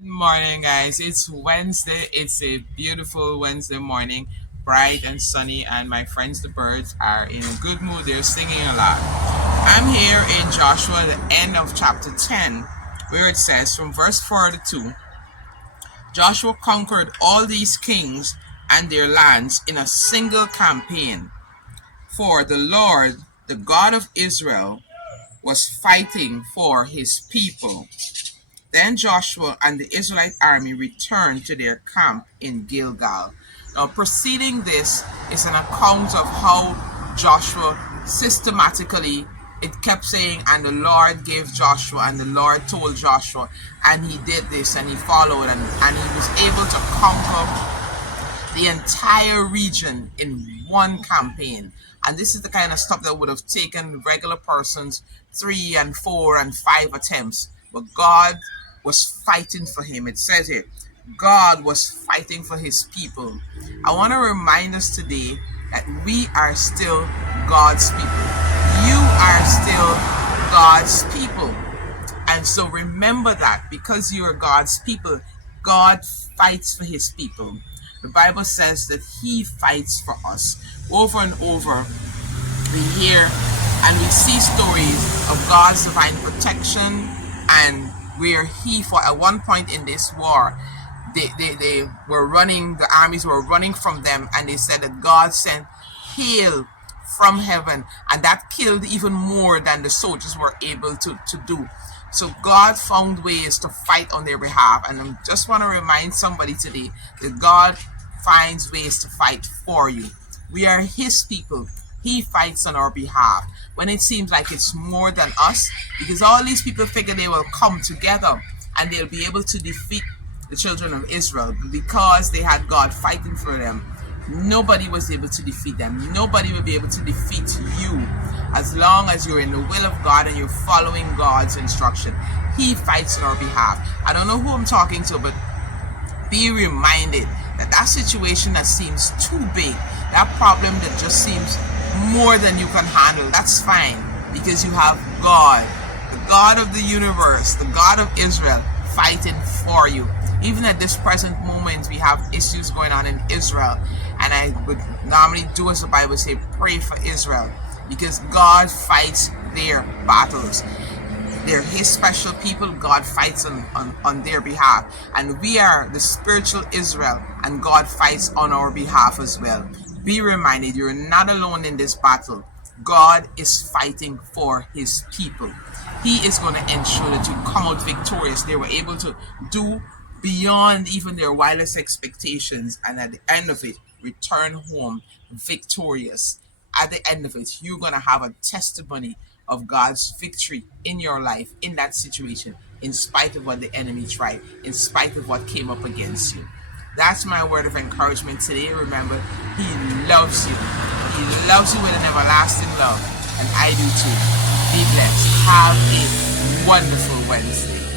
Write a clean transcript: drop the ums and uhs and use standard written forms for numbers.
Good morning, guys. It's Wednesday. It's a beautiful Wednesday morning, bright and sunny, and my friends, the birds, are in a good mood. They're singing a lot. I'm here in Joshua, the end of chapter 10, where it says from verse 42 Joshua conquered all these kings and their lands in a single campaign. For the Lord, the God of Israel, was fighting for his people. Then Joshua and the Israelite army returned to their camp in Gilgal. Now, preceding this is an account of how Joshua systematically, it kept saying, and the Lord gave Joshua, and the Lord told Joshua, and he did this, and he followed, and he was able to conquer the entire region in one campaign. And this is the kind of stuff that would have taken regular persons 3 and 4 and 5 attempts. But God was fighting for him. It says here, God was fighting for his people. I want to remind us today that we are still God's people. You are still God's people. And so remember that because you are God's people, God fights for his people. The Bible says that he fights for us. Over and over, we hear and we see stories of God's divine protection and where he fought. At one point in this war, they were running, the armies were running from them, and they said that God sent hail from heaven, and that killed even more than the soldiers were able to do. So God found ways to fight on their behalf. And I just want to remind somebody today that God finds ways to fight for you. We are his people. He fights on our behalf when it seems like it's more than us, because all these people figure they will come together and they'll be able to defeat the children of Israel. Because they had God fighting for them, nobody was able to defeat them. Nobody will be able to defeat you as long as you're in the will of God and you're following God's instruction. He fights on our behalf. I don't know who I'm talking to, but be reminded that that situation that seems too big, that problem that just seems more than you can handle, that's fine, because you have God, the God of the universe, the God of Israel, fighting for you. Even at this present moment, we have issues going on in Israel, and I would normally do as the Bible say, pray for Israel, because God fights their battles. They're his special people. God fights on their behalf. And we are the spiritual Israel, and God fights on our behalf as well. Be reminded, you're not alone in this battle. God is fighting for his people. He is going to ensure that you come out victorious. They were able to do beyond even their wildest expectations, and at the end of it, return home victorious. At the end of it, you're going to have a testimony of God's victory in your life, in that situation, in spite of what the enemy tried, in spite of what came up against you. That's my word of encouragement today. Remember, he loves you. He loves you with an everlasting love, and I do too. Be blessed. Have a wonderful Wednesday.